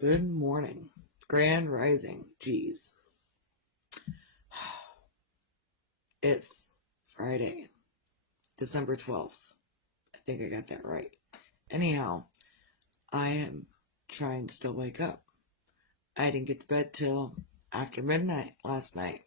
Good morning. Grand Rising. Geez. It's Friday, December 12th. I think I got that right. Anyhow, I am trying to still wake up. I didn't get to bed till after midnight last night.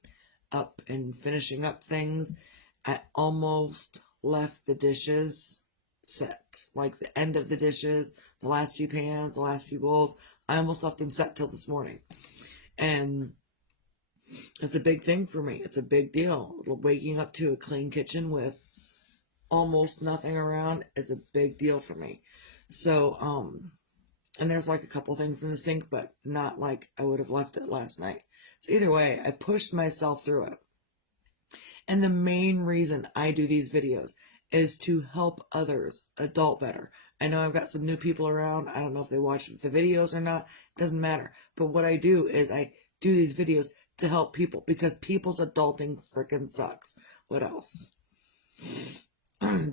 Up and finishing up things. I almost left the dishes set. Like the end of the dishes, the last few pans, the last few bowls. I almost left them set till this morning. And it's a big thing for me. It's a big deal. Waking up to a clean kitchen with almost nothing around is a big deal for me. So, and there's like a couple things in the sink, but not like I would have left it last night. So either way, I pushed myself through it. And the main reason I do these videos is to help others adult better. I know I've got some new people around. I don't know if they watch the videos or not. It doesn't matter. But what I do is I do these videos to help people because people's adulting freaking sucks. What else?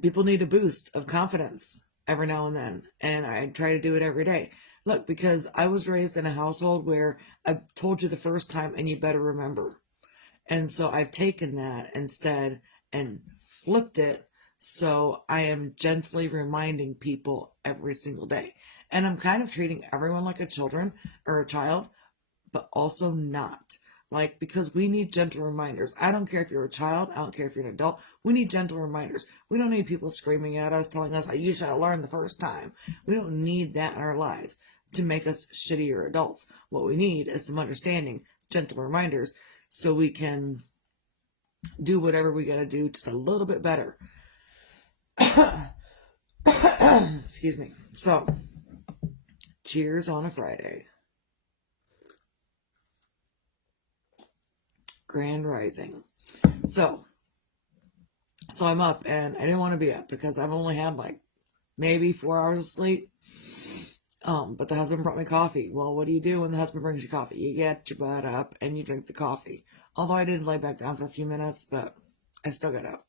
People need a boost of confidence every now and then. And I try to do it every day. Look, because I was raised in a household where I told you the first time and you better remember. And so I've taken that instead and flipped it. So I am gently reminding people every single day. And I'm kind of treating everyone like a children or a child, but also not. Like, because we need gentle reminders. I don't care if you're a child. I don't care if you're an adult. We need gentle reminders. We don't need people screaming at us, telling us, you should have learned the first time. We don't need that in our lives to make us shittier adults. What we need is some understanding, gentle reminders, so we can do whatever we gotta do just a little bit better. Excuse me. So, cheers on a Friday. Grand Rising. So I'm up and I didn't want to be up because I've only had like maybe 4 hours of sleep. But the husband brought me coffee. Well, what do you do when the husband brings you coffee? You get your butt up and you drink the coffee. Although I did lay back down for a few minutes, but I still got up.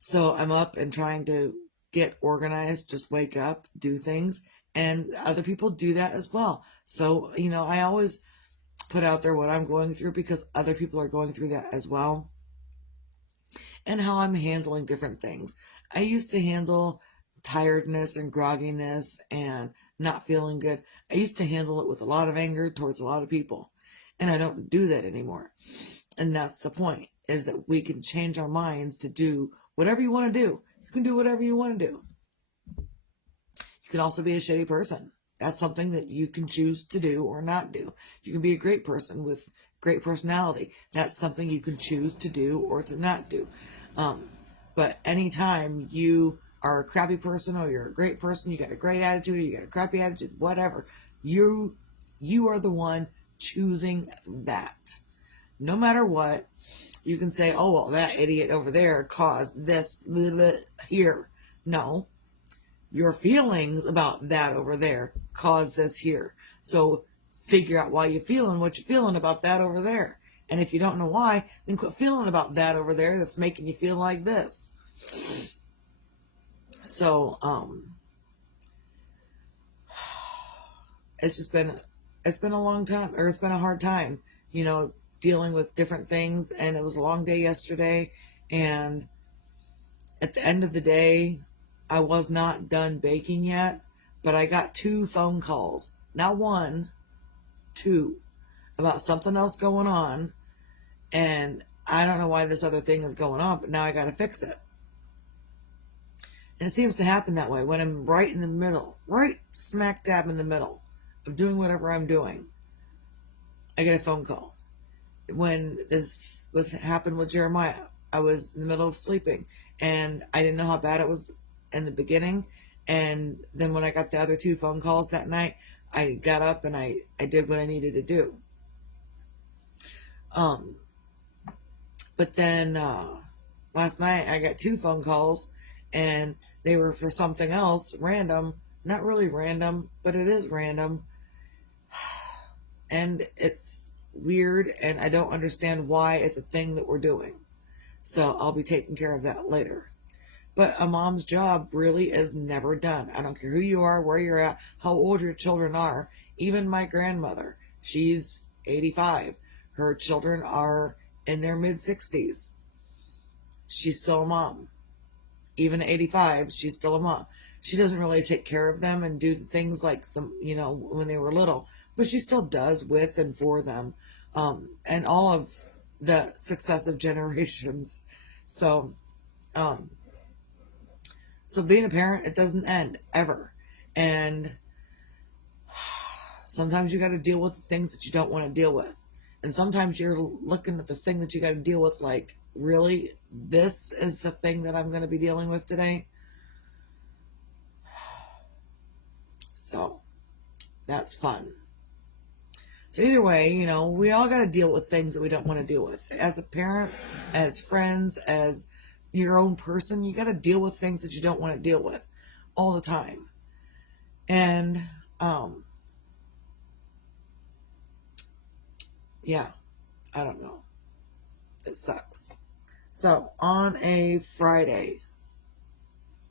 So I'm up and trying to get organized, just wake up, do things. And other people do that as well. So, I always put out there what I'm going through because other people are going through that as well. And how I'm handling different things. I used to handle tiredness and grogginess and not feeling good. I used to handle it with a lot of anger towards a lot of people. And I don't do that anymore. And that's the point, is that we can change our minds to do whatever you want to do. You can do whatever you want to do. You can also be a shitty person. That's something that you can choose to do or not do. You can be a great person with great personality. That's something you can choose to do or to not do. But anytime you are a crappy person or you're a great person, you got a great attitude or you got a crappy attitude, whatever, you are the one choosing that. No matter what, you can say, oh, well, that idiot over there caused this here. No, your feelings about that over there caused this here. So figure out why you're feeling what you're feeling about that over there. And if you don't know why, then quit feeling about that over there that's making you feel like this. So, it's been a long time, or it's been a hard time, dealing with different things. And it was a long day yesterday. And at the end of the day, I was not done baking yet, but I got 2 phone calls, not 1, 2, about something else going on. And I don't know why this other thing is going on, but now I got to fix it. And it seems to happen that way when I'm right in the middle, right smack dab in the middle of doing whatever I'm doing. I get a phone call. When this happened with Jeremiah, I was in the middle of sleeping and I didn't know how bad it was in the beginning. And then when I got the other 2 phone calls that night, I got up and I did what I needed to do. But then last night I got 2 phone calls and they were for something else, random. Not really random, but it is random. And it's weird and I don't understand why it's a thing that we're doing. So I'll be taking care of that later. But a mom's job really is never done. I don't care who you are, where you're at, how old your children are. Even my grandmother, she's 85. Her children are in their mid-60s. She's still a mom. Even at 85, she's still a mom. She doesn't really take care of them and do the things like when they were little, but she still does with and for them, and all of the successive generations. So, so being a parent, it doesn't end ever, and sometimes you got to deal with the things that you don't want to deal with, and sometimes you're looking at the thing that you got to deal with like, really, this is the thing that I'm going to be dealing with today. So that's fun. So either way, we all got to deal with things that we don't want to deal with. As parents, as friends, as your own person, you got to deal with things that you don't want to deal with all the time. And, yeah, I don't know. It sucks. So on a Friday,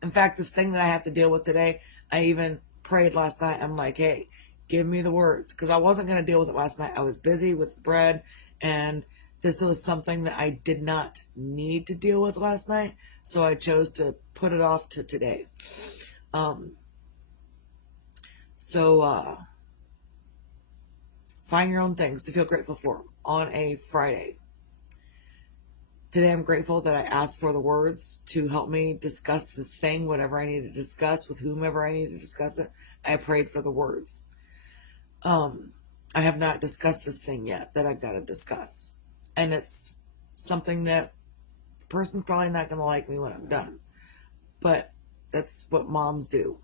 in fact, this thing that I have to deal with today, I even prayed last night. I'm like, hey, give me the words, because I wasn't going to deal with it last night. I was busy with the bread, and this was something that I did not need to deal with last night, so I chose to put it off to today. Find your own things to feel grateful for on a Friday. Today I'm grateful that I asked for the words to help me discuss this thing, whatever I need to discuss, with whomever I need to discuss it. I prayed for the words. I have not discussed this thing yet that I've got to discuss. And it's something that the person's probably not going to like me when I'm done. But that's what moms do.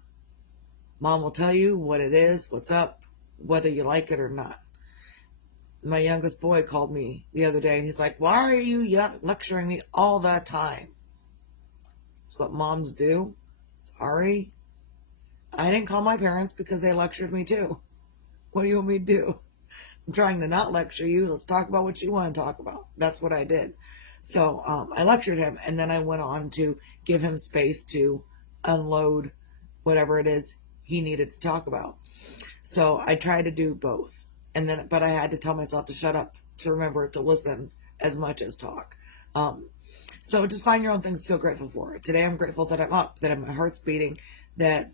Mom will tell you what it is, what's up, whether you like it or not. My youngest boy called me the other day and he's like, why are you lecturing me all the time? It's what moms do. Sorry. I didn't call my parents because they lectured me too. What do you want me to do? I'm trying to not lecture you. Let's talk about what you want to talk about. That's what I did. So I lectured him, and then I went on to give him space to unload whatever it is he needed to talk about. So I tried to do both. But I had to tell myself to shut up, to remember to listen as much as talk. So just find your own things to feel grateful for. Today I'm grateful that I'm up, that my heart's beating, that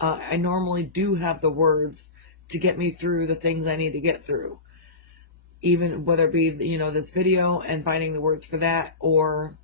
I normally do have the words to get me through the things I need to get through. Even whether it be, this video and finding the words for that, or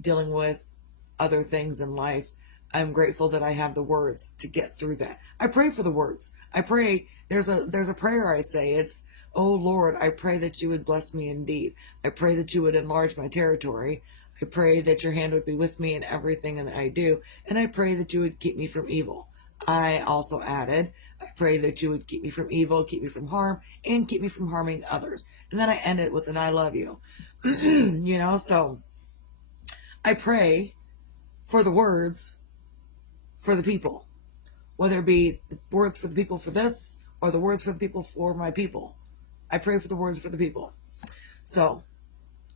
dealing with other things in life. I'm grateful that I have the words to get through that. I pray for the words. I pray, there's a prayer I say. It's, oh Lord, I pray that you would bless me indeed. I pray that you would enlarge my territory. I pray that your hand would be with me in everything that I do. And I pray that you would keep me from evil. I also added, I pray that you would keep me from evil, keep me from harm, and keep me from harming others. And then I end it with an I love you. So I pray for the words for the people, whether it be the words for the people for this or the words for the people for my people. I pray for the words for the people. So,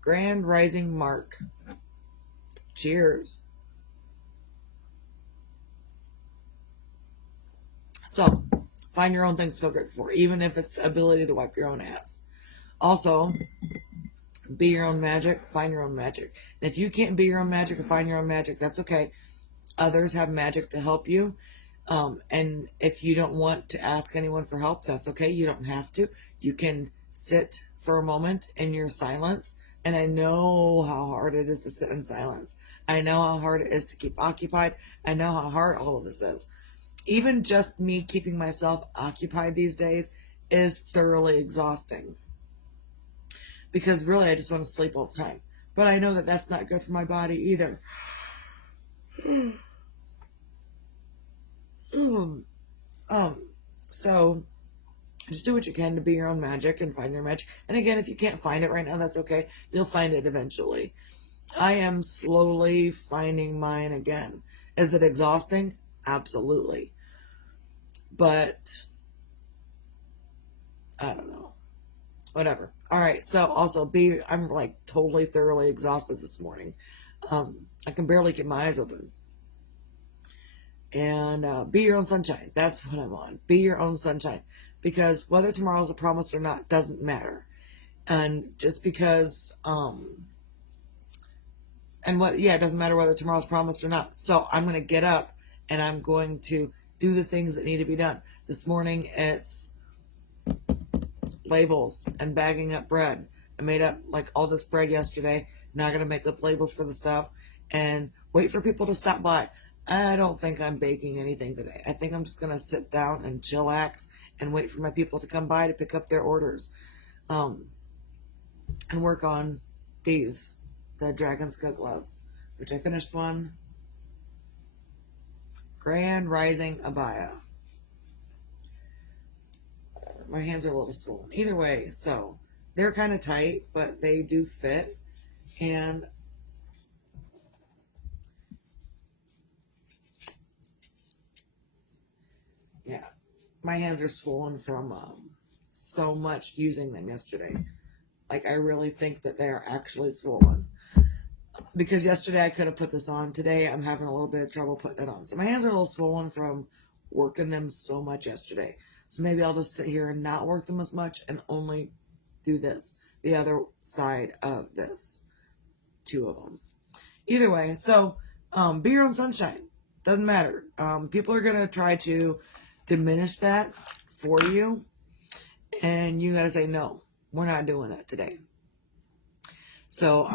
Grand Rising Mark. Cheers. So, find your own things to feel grateful for, even if it's the ability to wipe your own ass. Also, be your own magic, find your own magic. And if you can't be your own magic or find your own magic, that's okay. Others have magic to help you. And if you don't want to ask anyone for help, that's okay. You don't have to. You can sit for a moment in your silence. And I know how hard it is to sit in silence. I know how hard it is to keep occupied. I know how hard all of this is. Even just me keeping myself occupied these days is thoroughly exhausting. Because really, I just want to sleep all the time. But I know that that's not good for my body either. So just do what you can to be your own magic and find your magic. And again, if you can't find it right now, that's okay. You'll find it eventually. I am slowly finding mine again. Is it exhausting? Absolutely. But I don't know. Whatever. All right. So also I'm like totally thoroughly exhausted this morning. I can barely keep my eyes open. And be your own sunshine. That's what I'm on. Be your own sunshine. Because whether tomorrow's a promise or not doesn't matter. And just because, it doesn't matter whether tomorrow's promised or not. So I'm going to get up and I'm going to do the things that need to be done. This morning it's labels and bagging up bread. I made up like all this bread yesterday. Now I'm going to make up labels for the stuff and wait for people to stop by. I don't think I'm baking anything today. I think I'm just going to sit down and chillax and wait for my people to come by to pick up their orders. And work on the Dragon Scale gloves, which I finished one. Grand Rising Abaya. My hands are a little swollen. Either way, so they're kind of tight, but they do fit. And yeah, my hands are swollen from so much using them yesterday. Like, I really think that they are actually swollen. Because yesterday I could have put this on. Today I'm having a little bit of trouble putting it on. So my hands are a little swollen from working them so much yesterday. So maybe I'll just sit here and not work them as much and only do this. The other side of this. 2 of them. Either way, so be your own sunshine. Doesn't matter. People are going to try to diminish that for you. And you got to say, no, we're not doing that today. So,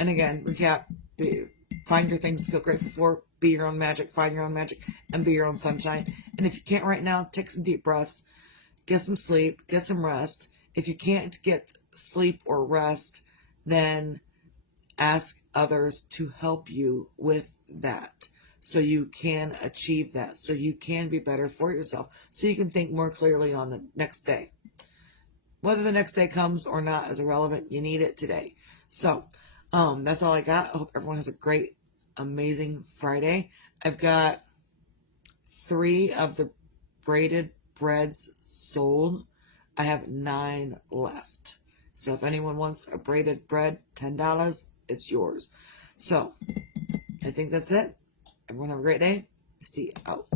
and again, recap, find your things to feel grateful for, be your own magic, find your own magic, and be your own sunshine. And if you can't right now, take some deep breaths, get some sleep, get some rest. If you can't get sleep or rest, then ask others to help you with that so you can achieve that, so you can be better for yourself, so you can think more clearly on the next day. Whether the next day comes or not is irrelevant. You need it today. So, that's all I got. I hope everyone has a great, amazing Friday. I've got 3 of the braided breads sold. I have 9 left. So if anyone wants a braided bread, $10, it's yours. So, I think that's it. Everyone have a great day. Misty out.